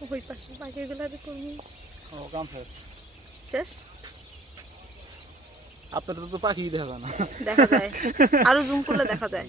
ওই পাশে বাকিগুলো করবি। ও কাম শেষ। শেষ। আপনাদের তো পাখি দেখা যায় না। দেখা যায়, আরো জুম করলে দেখা যায়।